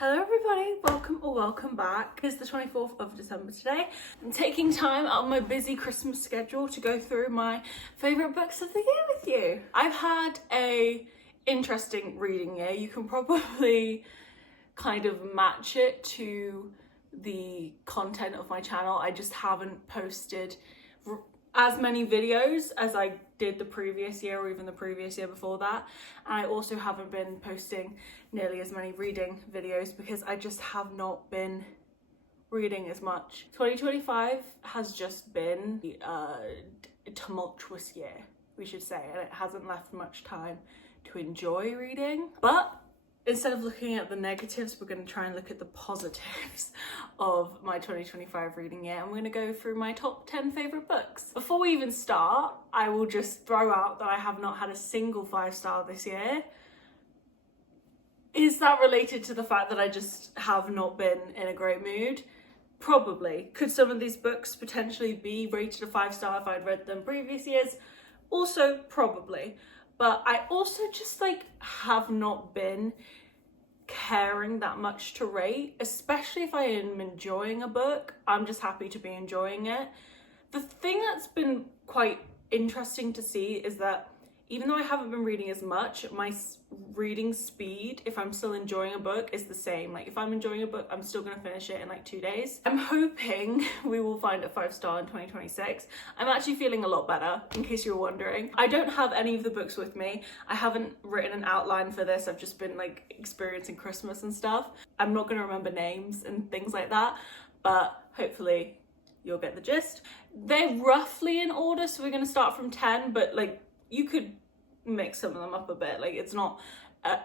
Hello everybody, welcome back. It's the 24th of December today. I'm taking time out of my busy Christmas schedule to go through my favourite books of the year with you. I've had a interesting reading year. You can probably kind of match it to the content of my channel. I just haven't posted as many videos as I did the previous year or even the previous year before that, and I also haven't been posting nearly as many reading videos because I just have not been reading as much. 2025 has just been a tumultuous year, we should say, and it hasn't left much time to enjoy reading. But instead of looking at the negatives, we're going to try and look at the positives of my 2025 reading year. I'm going to go through my top 10 favourite books. Before we even start, I will just throw out that I have not had a single 5-star this year. Is that related to the fact that I just have not been in a great mood? Probably. Could some of these books potentially be rated a 5-star if I'd read them previous years? Also, probably. But I also just have not been caring that much to rate, especially if I am enjoying a book. I'm just happy to be enjoying it. The thing that's been quite interesting to see is that even though I haven't been reading as much, my reading speed, if I'm still enjoying a book, is the same. If I'm enjoying a book, I'm still gonna finish it in 2 days. I'm hoping we will find a 5-star in 2026. I'm actually feeling a lot better, in case you were wondering. I don't have any of the books with me. I haven't written an outline for this. I've just been experiencing Christmas and stuff. I'm not gonna remember names and things like that, but hopefully you'll get the gist. They're roughly in order, so we're gonna start from 10, but you could mix some of them up a bit. It's not a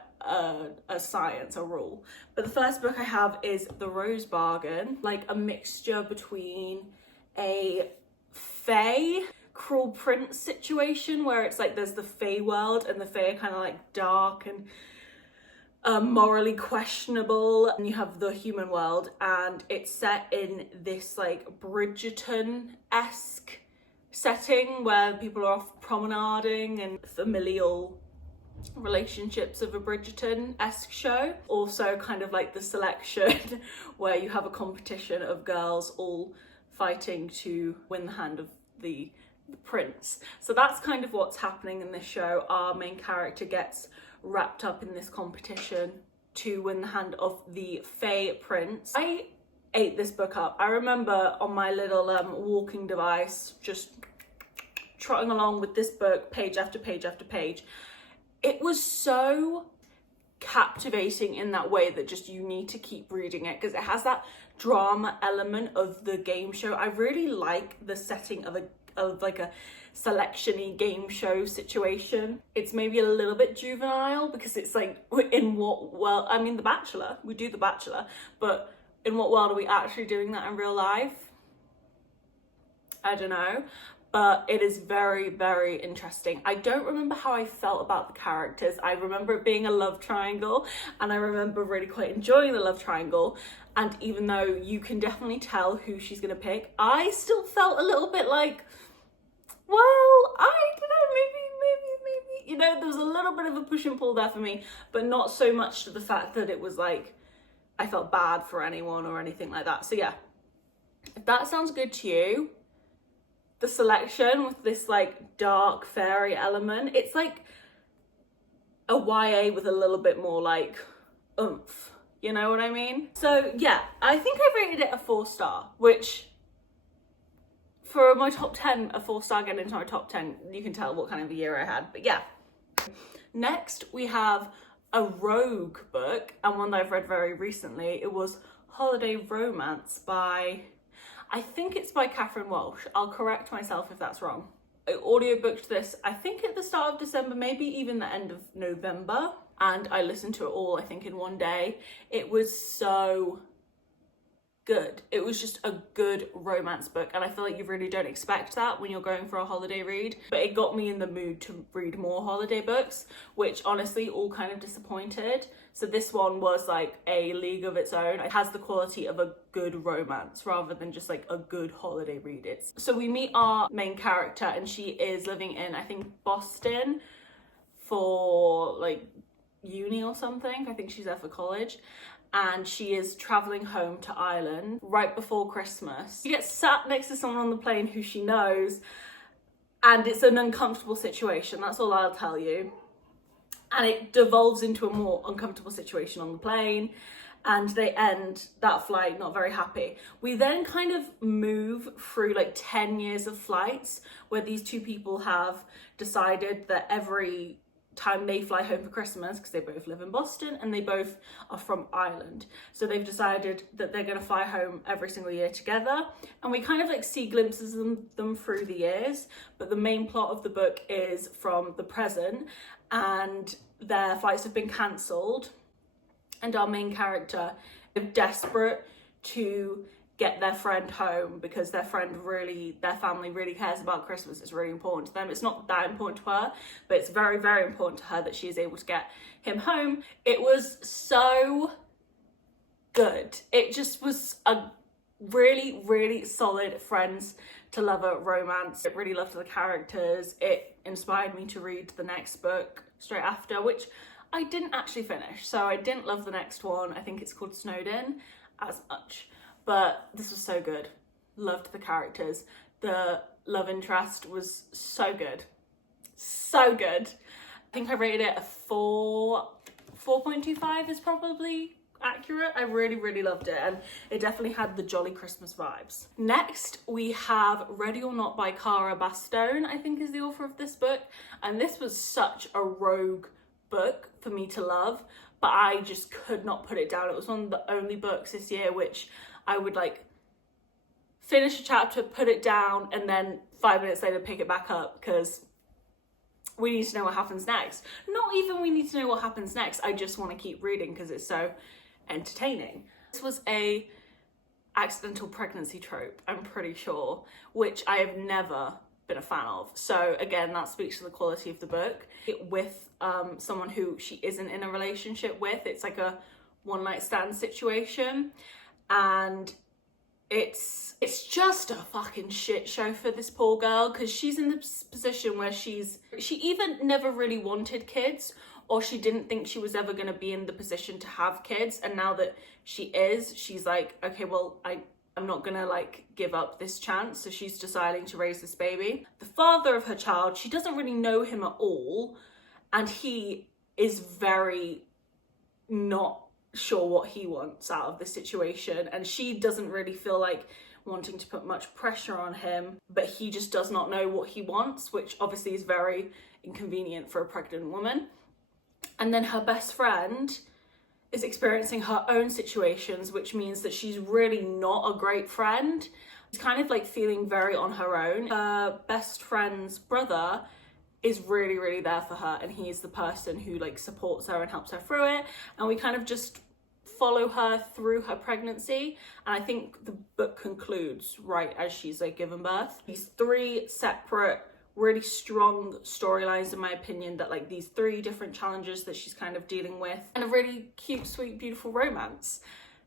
science, a rule. But the first book I have is The Rose Bargain, a mixture between a fae Cruel Prince situation where it's there's the fae world and the fae are kind of dark and morally questionable, and you have the human world, and it's set in this Bridgerton-esque setting where people are off promenading and familial relationships of a Bridgerton-esque show. Also kind of the Selection where you have a competition of girls all fighting to win the hand of the prince. So that's kind of what's happening in this show. Our main character gets wrapped up in this competition to win the hand of the fae prince. I ate this book up. I remember on my little walking device just trotting along with this book, page after page after page. It was so captivating in that way that just you need to keep reading it because it has that drama element of the game show. I really like the setting of a selection-y game show situation. It's maybe a little bit juvenile because it's in what world? I mean, The Bachelor, we do The Bachelor, but in what world are we actually doing that in real life? I don't know, but it is very, very interesting. I don't remember how I felt about the characters. I remember it being a love triangle, and I remember really quite enjoying the love triangle. And even though you can definitely tell who she's gonna pick, I still felt a little bit well, I don't know, maybe, there was a little bit of a push and pull there for me, but not so much to the fact that it was I felt bad for anyone or anything like that. So yeah, if that sounds good to you, The Selection with this dark fairy element, it's a YA with a little bit more oomph, you know what I mean? So yeah, I think I rated it a 4-star, which for my top 10, a 4-star getting into my top 10, you can tell what kind of a year I had. But yeah. Next, we have a rogue book, and one that I've read very recently. It was Holiday Romance by, I think it's by Catherine Walsh. I'll correct myself if that's wrong. I audiobooked this, I think at the start of December, maybe even the end of November. And I listened to it all, I think, in one day. It was so good. It was just a good romance book, and I feel you really don't expect that when you're going for a holiday read, but it got me in the mood to read more holiday books, which honestly all kind of disappointed. So this one was a league of its own. It has the quality of a good romance rather than just a good holiday read. So we meet our main character, and she is living in, I think, Boston for uni or something. I think she's there for college. and she is traveling home to Ireland right before Christmas. She gets sat next to someone on the plane who she knows, and it's an uncomfortable situation. That's all I'll tell you. And it devolves into a more uncomfortable situation on the plane, and they end that flight not very happy. We then kind of move through like 10 years of flights where these two people have decided that every time they fly home for Christmas, because they both live in Boston and they both are from Ireland, so they've decided that they're going to fly home every single year together, and we kind of like see glimpses of them through the years, but the main plot of the book is from the present, and their flights have been cancelled, and our main character is desperate to get their friend home because their family really cares about Christmas. It's really important to them. It's not that important to her, but it's very, very important to her that she is able to get him home. It was so good. It just was a really, really solid friends to lover romance. I really loved the characters. It inspired me to read the next book straight after, which I didn't actually finish, so I didn't love the next one. I think it's called Snowden as much, but this was so good. Loved the characters. The love interest was so good. So good. I think I rated it a 4.25 is probably accurate. I really, really loved it, and it definitely had the jolly Christmas vibes. Next, we have Ready or Not by Cara Bastone, I think is the author of this book, and this was such a rogue book for me to love, but I just could not put it down. It was one of the only books this year which I would like finish a chapter, put it down, and then 5 minutes later pick it back up because we need to know what happens next. Not even we need to know what happens next, I just want to keep reading because it's so entertaining. This was a accidental pregnancy trope, I'm pretty sure, which I have never been a fan of. So again, that speaks to the quality of the book. With someone who she isn't in a relationship with, it's like a one-night stand situation, and it's just a fucking shit show for this poor girl, because she's in this position where she even never really wanted kids, or she didn't think she was ever going to be in the position to have kids, and now that she is, she's like, okay, well, I'm not gonna like give up this chance. So she's deciding to raise this baby. The father of her child, she doesn't really know him at all, and he is very not sure what he wants out of this situation, and she doesn't really feel like wanting to put much pressure on him, but he just does not know what he wants, which obviously is very inconvenient for a pregnant woman. And then her best friend is experiencing her own situations, which means that she's really not a great friend. She's kind of like feeling very on her own. Her best friend's brother is really, really there for her, and he's the person who like supports her and helps her through it, and we kind of just follow her through her pregnancy, and I think the book concludes right as she's like given birth. These 3 separate really strong storylines, in my opinion, that like these 3 different challenges that she's kind of dealing with, and a really cute, sweet, beautiful romance.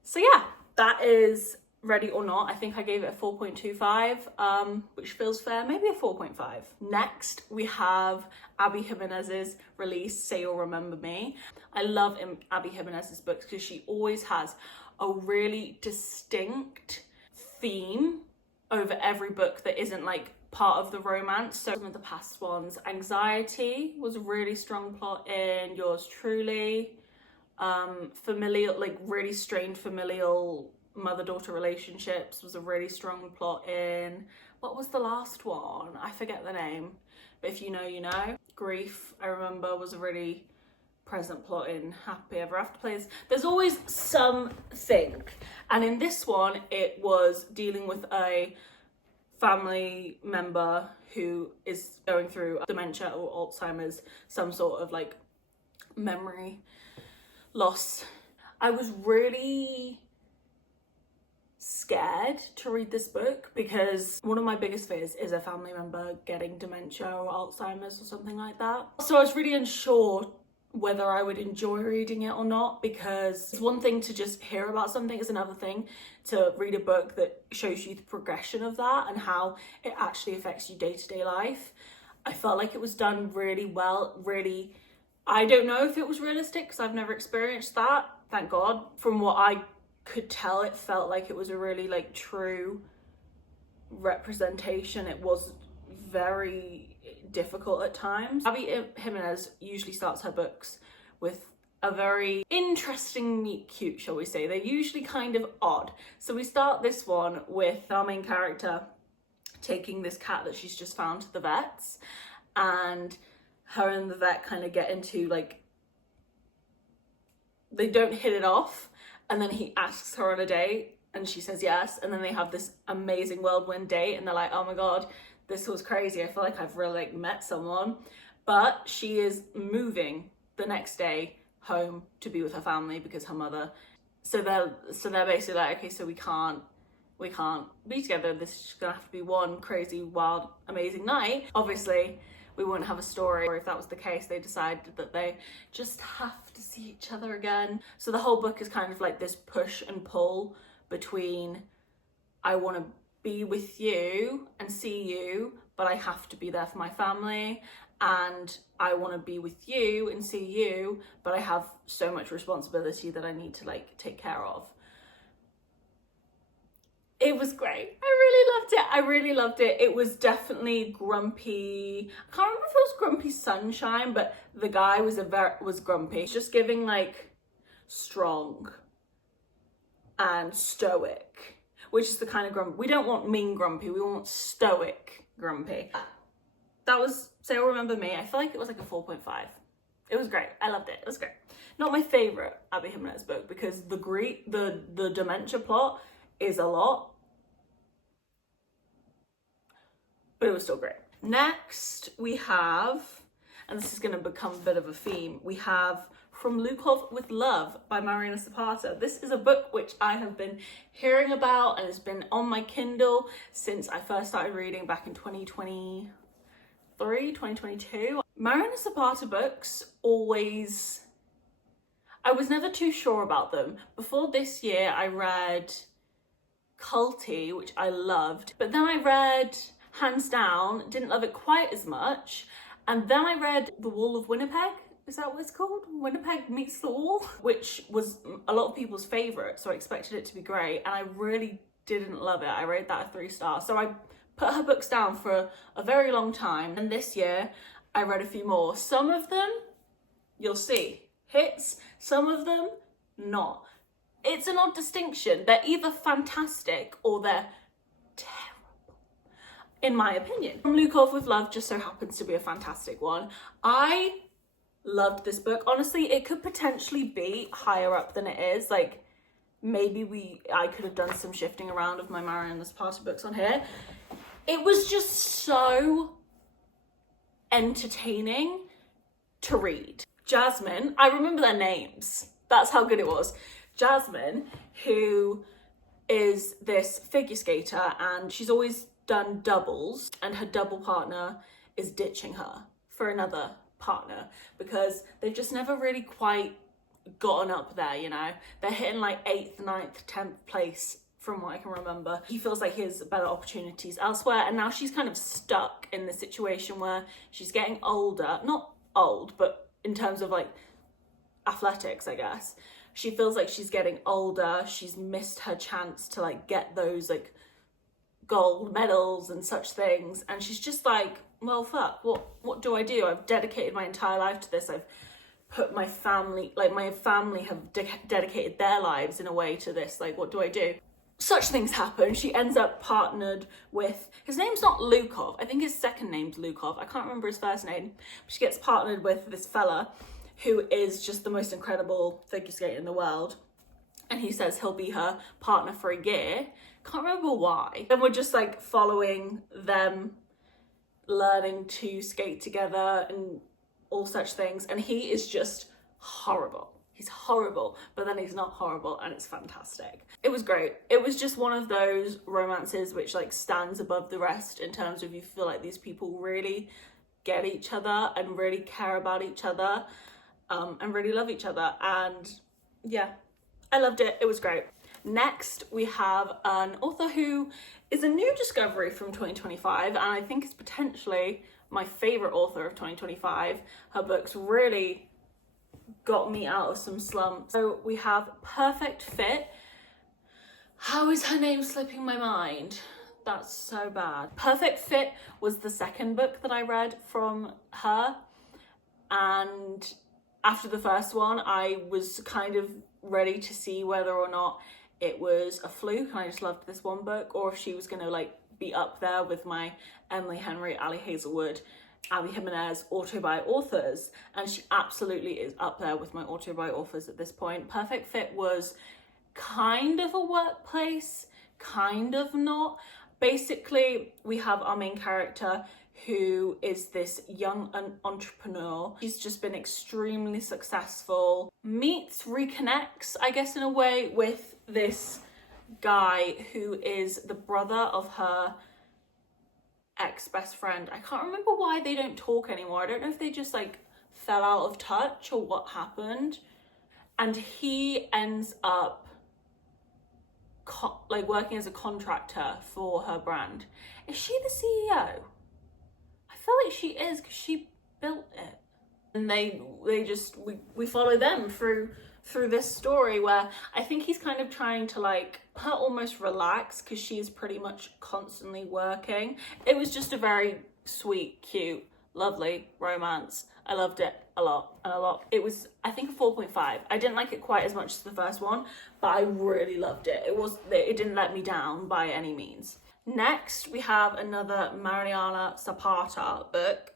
So yeah, that is Ready or Not. I think I gave it a 4.25, which feels fair, maybe a 4.5. Next, we have Abby Jimenez's release, Say You'll Remember Me. I love Abby Jimenez's books because she always has a really distinct theme over every book that isn't like part of the romance. So some of the past ones, Anxiety was a really strong plot in Yours Truly. Familial, like really strained familial mother-daughter relationships was a really strong plot in, what was the last one? I forget the name, but if you know, you know. Grief, I remember, was a really present plot in Happy Ever After plays. There's always something, and in this one it was dealing with a family member who is going through dementia or Alzheimer's, some sort of like memory loss. I was really scared to read this book because one of my biggest fears is a family member getting dementia or Alzheimer's or something like that. So I was really unsure whether I would enjoy reading it or not, because it's one thing to just hear about something, it's another thing to read a book that shows you the progression of that and how it actually affects you day-to-day life. I felt like it was done really well, really, I don't know if it was realistic because I've never experienced that, thank God. From what I could tell, it felt like it was a really like true representation. It was very difficult at times. Abby Jimenez usually starts her books with a very interesting meet cute, shall we say. They're usually kind of odd. So we start this one with our main character taking this cat that she's just found to the vets, and her and the vet kind of get into like, they don't hit it off, and then he asks her on a date and she says yes, and then they have this amazing whirlwind date and they're like, oh my god, this was crazy, I feel like I've really like met someone. But she is moving the next day home to be with her family because her mother, so they're basically like, okay, so we can't be together, this is just gonna have to be one crazy, wild, amazing night. Obviously we wouldn't have a story if that was the case. They decided that they just have to see each other again. So the whole book is kind of like this push and pull between, I want to be with you and see you, but I have to be there for my family, and I want to be with you and see you, but I have so much responsibility that I need to like take care of. It was great. I really loved it. It was definitely grumpy. I can't remember if it was grumpy sunshine, but the guy was grumpy. It's just giving like strong and stoic, which is the kind of grumpy. We don't want mean grumpy, we want stoic grumpy. That was Say You'll Remember Me. I feel like it was like a 4.5. It was great. I loved it. It was great. Not my favorite Abby Jimenez book because the dementia plot is a lot, but it was still great. Next we have, and this is going to become a bit of a theme, we have From Lukov with Love by Marina Zapata. This is a book which I have been hearing about and has been on my Kindle since I first started reading back in 2023, 2022. Marina Zapata books always, I was never too sure about them. Before this year I read Culty, which I loved, but then I read Hands Down, didn't love it quite as much, and then I read The Wall of Winnipeg. Is that what it's called? Winnipeg Meets the Wall, which was a lot of people's favourite, so I expected it to be great, and I really didn't love it. I rated that a 3 stars. So I put her books down for a very long time, and this year I read a few more. Some of them, you'll see, hits, some of them not. It's an odd distinction. They're either fantastic or they're terrible, in my opinion. From Lukov with Love just so happens to be a fantastic one. I loved this book. Honestly, it could potentially be higher up than it is. Like, maybe I could have done some shifting around of my Marina Zapata books on here. It was just so entertaining to read. Jasmine, I remember their names. That's how good it was. Jasmine, who is this figure skater, and she's always done doubles, and her double partner is ditching her for another partner because they've just never really quite gotten up there, you know? They're hitting like 8th, 9th, 10th place from what I can remember. He feels like he has better opportunities elsewhere, and now she's kind of stuck in the situation where she's getting older, not old, but in terms of like athletics, I guess. She feels like she's getting older, she's missed her chance to like get those like gold medals and such things, and she's just like, well, fuck, what do I do? I've dedicated my entire life to this. I've put my family, like my family have dedicated their lives in a way to this. Like, what do I do? Such things happen. She ends up partnered with, his name's not Lukov, I think his second name's Lukov, I can't remember his first name, but she gets partnered with this fella who is just the most incredible figure skater in the world, and he says he'll be her partner for a year. Can't remember why. And we're just like following them learning to skate together and all such things, and he is just horrible. He's horrible, but then he's not horrible, and it's fantastic. It was great. It was just one of those romances which like stands above the rest in terms of you feel like these people really get each other and really care about each other, and really love each other. And yeah, I loved it. It was great. Next, we have an author who is a new discovery from 2025, and I think is potentially my favourite author of 2025. Her books really got me out of some slumps. So we have Perfect Fit. How is her name slipping my mind? That's so bad. Perfect Fit was the second book that I read from her, and after the first one I was kind of ready to see whether or not it was a fluke and I just loved this one book, or if she was gonna like be up there with my Emily Henry, Ali Hazelwood, Abby Jimenez autobi authors, and she absolutely is up there with my autobi authors at this point. Perfect Fit was kind of a workplace, kind of not. Basically, we have our main character who is this young entrepreneur. She's just been extremely successful, reconnects, I guess in a way, with this guy who is the brother of her ex-best friend. I can't remember why they don't talk anymore. I don't know if they just like fell out of touch or what happened. And he ends up like working as a contractor for her brand. Is she the CEO? I feel like she is because she built it. And we follow them through this story where I think he's kind of trying to like her almost relax because she's pretty much constantly working. It was just a very sweet, cute, lovely romance. I loved it a lot. It was, I think, a 4.5. I didn't like it quite as much as the first one, but I really loved it. It didn't let me down by any means. Next, we have another Mariana Zapata book,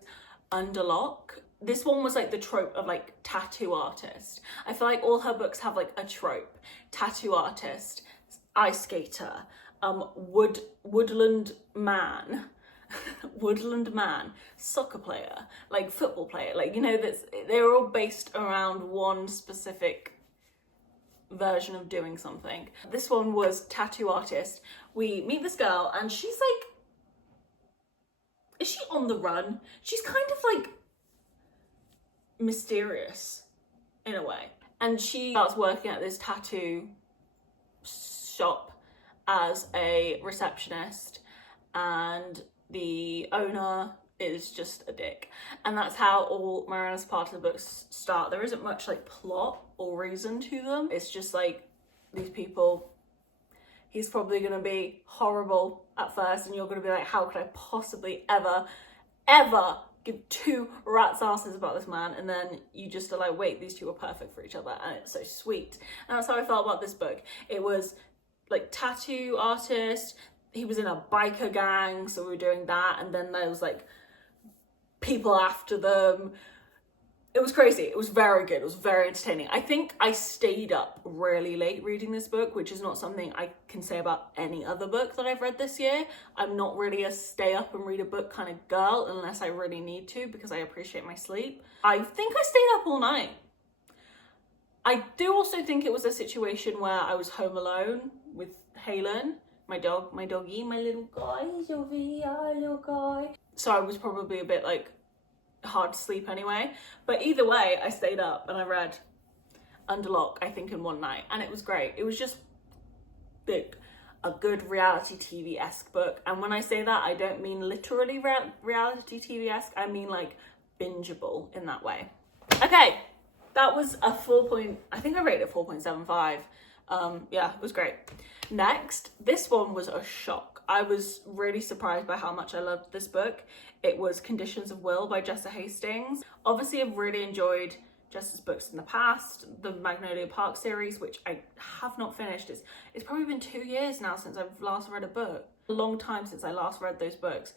Underlock. This one was like the trope of like tattoo artist. I feel like all her books have like a trope. Tattoo artist, ice skater, woodland man, soccer player, like football player, like, you know, they're all based around one specific version of doing something. This one was tattoo artist. We meet this girl and she's like, is she on the run? She's kind of like mysterious in a way. And she starts working at this tattoo shop as a receptionist, and the owner is just a dick. And that's how all Mariana Zapata books start. There isn't much like plot or reason to them. It's just like these people, he's probably gonna be horrible at first and you're gonna be like, how could I possibly ever give two rat's asses about this man? And then you just are like, wait, these two are perfect for each other, and it's so sweet. And that's how I felt about this book. It was like tattoo artist, he was in a biker gang, so we were doing that, and then there was like people after them. It was crazy. It was very good. It was very entertaining. I think I stayed up really late reading this book, which is not something I can say about any other book that I've read this year. I'm not really a stay up and read a book kind of girl unless I really need to, because I appreciate my sleep. I think I stayed up all night. I do also think it was a situation where I was home alone with Halen, my doggy, my little guy. He's over here, little guy. So I was probably a bit like hard to sleep anyway, but either way I stayed up and I read Underlock, I think, in one night, and it was great. It was just like a good reality TV-esque book, and when I say that I don't mean literally reality TV-esque, I mean like bingeable in that way. Okay, that was a I think I rated it 4.75. Yeah, it was great. Next, this one was a shock. I was really surprised by how much I loved this book. It was Conditions of Will by Jessa Hastings. Obviously, I've really enjoyed Jessa's books in the past, the Magnolia Park series, which I have not finished. It's probably been 2 years now since I've last read a book. A long time since I last read those books.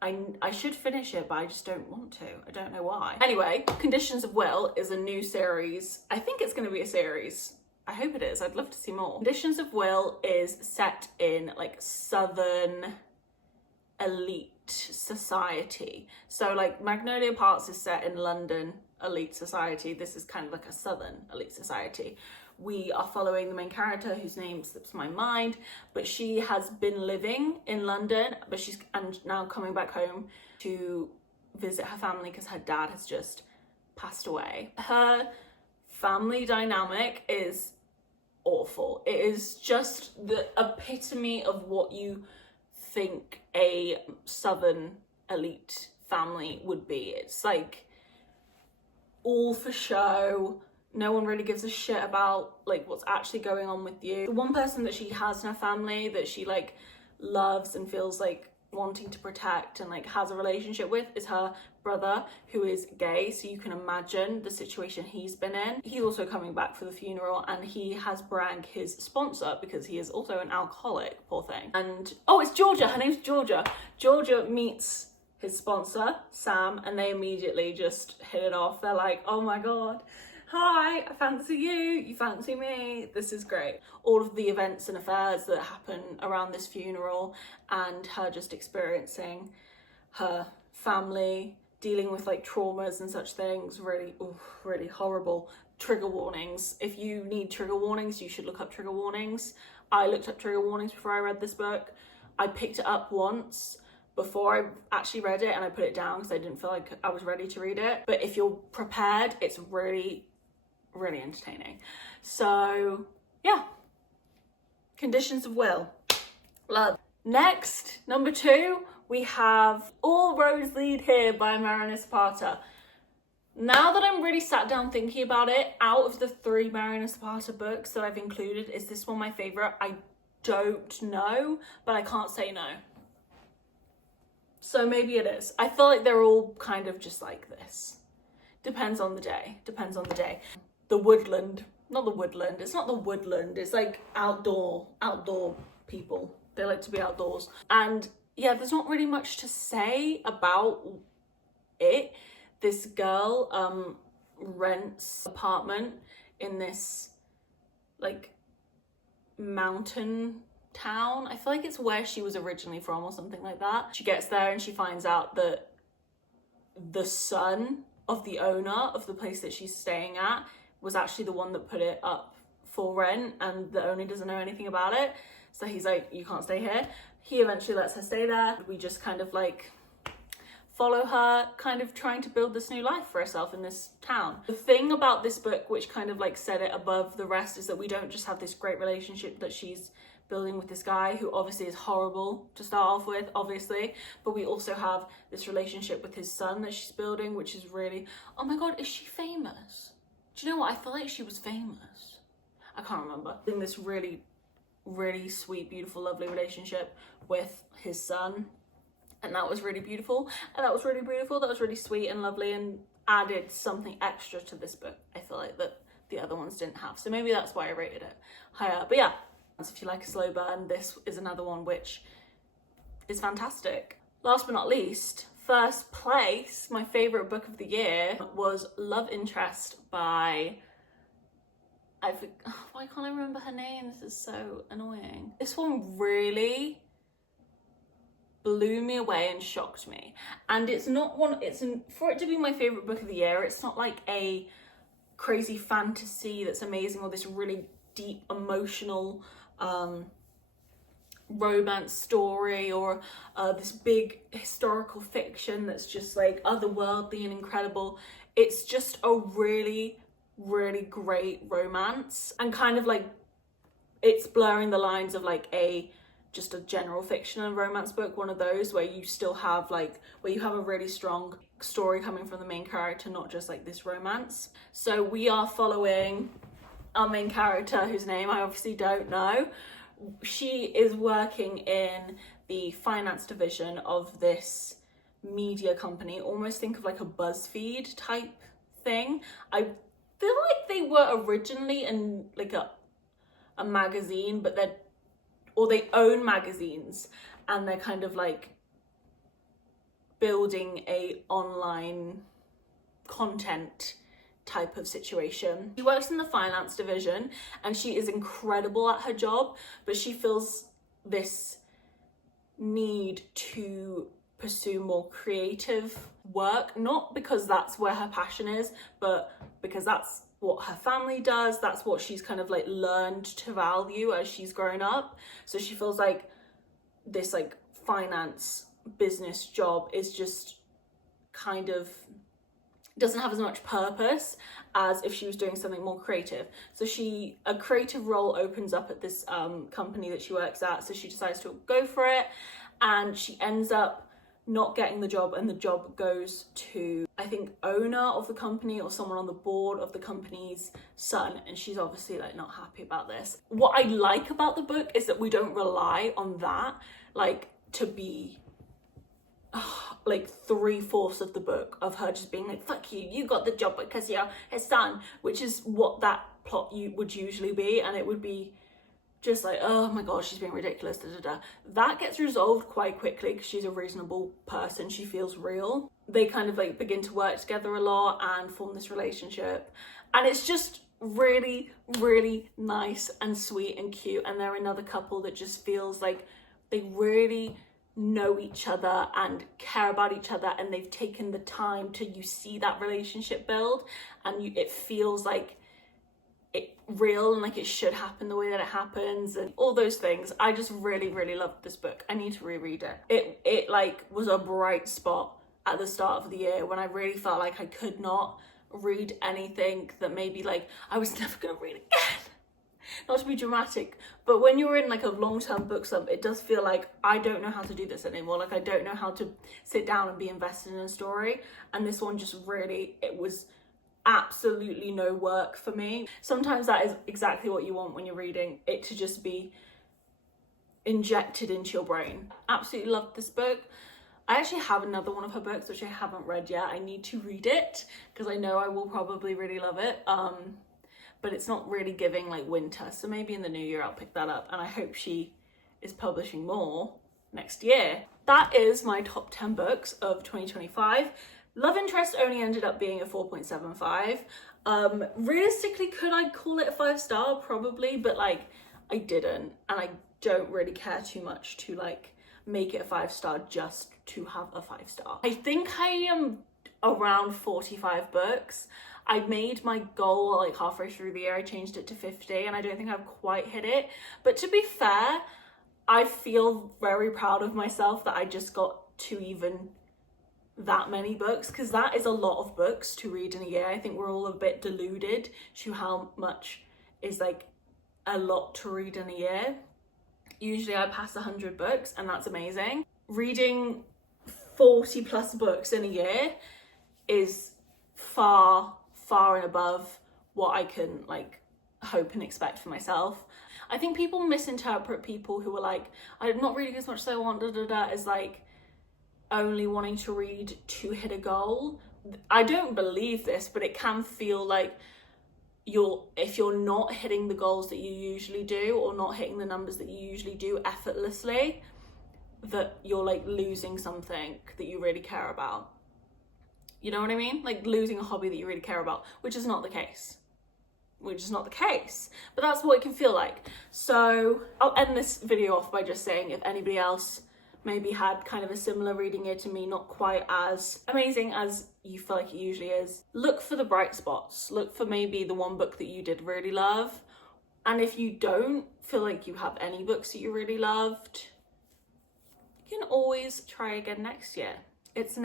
I should finish it, but I just don't want to. I don't know why. Anyway, Conditions of Will is a new series. I think it's going to be a series. I hope it is. I'd love to see more. Conditions of Will is set in like Southern elite society. So like Magnolia Parks is set in London elite society. This is kind of like a Southern elite society. We are following the main character whose name slips my mind, but she has been living in London, but she's now coming back home to visit her family because her dad has just passed away. Her family dynamic is awful. It is just the epitome of what you think a Southern elite family would be. It's like all for show, no one really gives a shit about like what's actually going on with you. The one person that she has in her family that she like loves and feels like wanting to protect and like has a relationship with is her brother, who is gay, so you can imagine the situation he's been in. He's also coming back for the funeral, and he has Bragg, his sponsor, because he is also an alcoholic, poor thing. And oh, it's Georgia, her name's Georgia. Georgia meets his sponsor, Sam, and they immediately just hit it off. They're like, oh my god, hi, I fancy you, you fancy me, this is great. All of the events and affairs that happen around this funeral, and her just experiencing her family dealing with like traumas and such things, really, really horrible. Trigger warnings. If you need trigger warnings, you should look up trigger warnings. I looked up trigger warnings before I read this book. I picked it up once before I actually read it, and I put it down because I didn't feel like I was ready to read it. But if you're prepared, it's really, really entertaining. So yeah, Conditions of Will, love. Next, number 2, we have All Roads Lead Here by Marina Zapata. Now that I'm really sat down thinking about it, out of the 3 Marina Zapata books that I've included, is this one my favourite? I don't know, but I can't say no. So maybe it is. I feel like they're all kind of just like this. Depends on the day, depends on the day. The woodland, not the woodland, it's not the woodland, it's like outdoor people. They like to be outdoors. And yeah, there's not really much to say about it. This girl rents an apartment in this like mountain town. I feel like it's where she was originally from or something like that. She gets there and she finds out that the son of the owner of the place that she's staying at was actually the one that put it up for rent, and the owner doesn't know anything about it. So he's like, you can't stay here. He eventually lets her stay there. We just kind of like follow her kind of trying to build this new life for herself in this town. The thing about this book which kind of like set it above the rest is that we don't just have this great relationship that she's building with this guy, who obviously is horrible to start off with, obviously, but we also have this relationship with his son that she's building, which is really, oh my god, is she famous? Do you know what? I feel like she was famous. I can't remember. In this really, really sweet, beautiful, lovely relationship with his son. And that was really beautiful. And that was really beautiful. That was really sweet and lovely and added something extra to this book, I feel like, that the other ones didn't have. So maybe that's why I rated it higher. But yeah, if you like a slow burn, this is another one which is fantastic. Last but not least, first place, my favourite book of the year was Love Interest by, why can't I remember her name? This is so annoying. This one really blew me away and shocked me. And it's not one, for it to be my favourite book of the year, it's not like a crazy fantasy that's amazing or this really deep emotional romance story or this big historical fiction that's just like otherworldly and incredible. It's just a really, really great romance, and kind of like it's blurring the lines of like just a general fiction and romance book, one of those where you still have like, where you have a really strong story coming from the main character, not just like this romance. So we are following our main character, whose name I obviously don't know. She is working in the finance division of this media company, almost think of like a BuzzFeed type thing. I feel like they were originally in like a magazine, but they own magazines, and they're kind of like building a online content type of situation. She works in the finance division and she is incredible at her job, but she feels this need to pursue more creative work, not because that's where her passion is, but because that's what her family does, that's what she's kind of like learned to value as she's grown up. So she feels like this like finance business job is just kind of doesn't have as much purpose as if she was doing something more creative. So a creative role opens up at this company that she works at, so she decides to go for it, and she ends up not getting the job, and the job goes to, I think, owner of the company or someone on the board of the company's son, and she's obviously like not happy about this. What I like about the book is that we don't rely on that like to be like 3/4 of the book of her just being like, fuck you, you got the job because you're his son, which is what that plot would usually be, and it would be just like, oh my god, she's being ridiculous, da, da, da. That gets resolved quite quickly because she's a reasonable person, she feels real. They kind of like begin to work together a lot and form this relationship, and it's just really, really nice and sweet and cute. And they're another couple that just feels like they really know each other and care about each other, and they've taken the time to, you see that relationship build, and it feels like it real and like it should happen the way that it happens, and all those things. I just really, really loved this book. I need to reread it. It like was a bright spot at the start of the year when I really felt like I could not read anything, that maybe like I was never gonna read again. Not to be dramatic, but when you're in like a long-term book slump, it does feel like I don't know how to do this anymore. Like I don't know how to sit down and be invested in a story, and this one just really, it was absolutely no work for me. Sometimes that is exactly what you want when you're reading, it to just be injected into your brain. Absolutely loved this book. I actually have another one of her books which I haven't read yet. I need to read it because I know I will probably really love it, but it's not really giving like winter, so maybe in the new year I'll pick that up, and I hope she is publishing more next year. That is my top 10 books of 2025. Love Interest only ended up being a 4.75. Realistically, could I call it a 5-star? Probably, but like I didn't, and I don't really care too much to like make it a 5-star just to have a 5-star. I think I am around 45 books. I made my goal like halfway through the year. I changed it to 50, and I don't think I've quite hit it. But to be fair, I feel very proud of myself that I just got to even that many books, because that is a lot of books to read in a year. I think we're all a bit deluded to how much is like a lot to read in a year. Usually I pass 100 books, and that's amazing. Reading 40 plus books in a year is far and above what I can like hope and expect for myself. I think people misinterpret people who are like, I'm not reading as much as I want, da da da, as like only wanting to read to hit a goal. I don't believe this, but it can feel like if you're not hitting the goals that you usually do, or not hitting the numbers that you usually do effortlessly, that you're like losing something that you really care about. You know what I mean? Like losing a hobby that you really care about, which is not the case. But that's what it can feel like. So I'll end this video off by just saying, if anybody else maybe had kind of a similar reading year to me, not quite as amazing as you feel like it usually is, look for the bright spots. Look for maybe the one book that you did really love. And if you don't feel like you have any books that you really loved, you can always try again next year. It's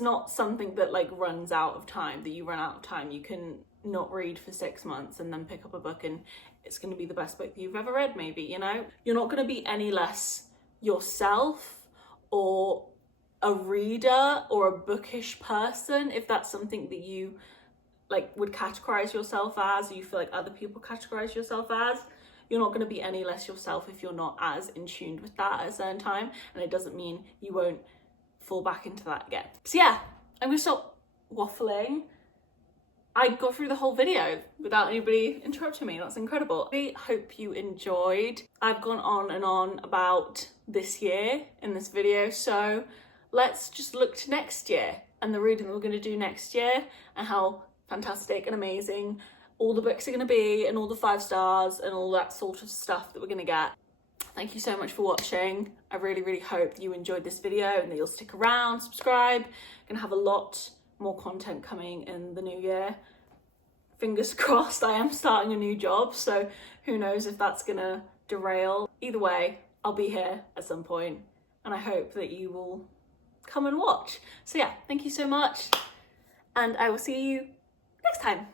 not something that like runs out of time, that you run out of time. You can not read for 6 months and then pick up a book and it's going to be the best book that you've ever read, maybe, you know? You're not going to be any less yourself or a reader or a bookish person if that's something that you like would categorize yourself as, or you feel like other people categorize yourself as. You're not going to be any less yourself if you're not as in tune with that at a certain time, and it doesn't mean you won't fall back into that again. So yeah, I'm gonna stop waffling. I got through the whole video without anybody interrupting me. That's incredible. I hope you enjoyed. I've gone on and on about this year in this video, so let's just look to next year and the reading that we're going to do next year, and how fantastic and amazing all the books are going to be, and all the 5 stars and all that sort of stuff that we're going to get. Thank you so much for watching. I really, really hope you enjoyed this video and that you'll stick around, subscribe. I'm gonna have a lot more content coming in the new year. Fingers crossed. I am starting a new job, so who knows if that's gonna derail. Either way, I'll be here at some point, and I hope that you will come and watch. So yeah, thank you so much, and I will see you next time.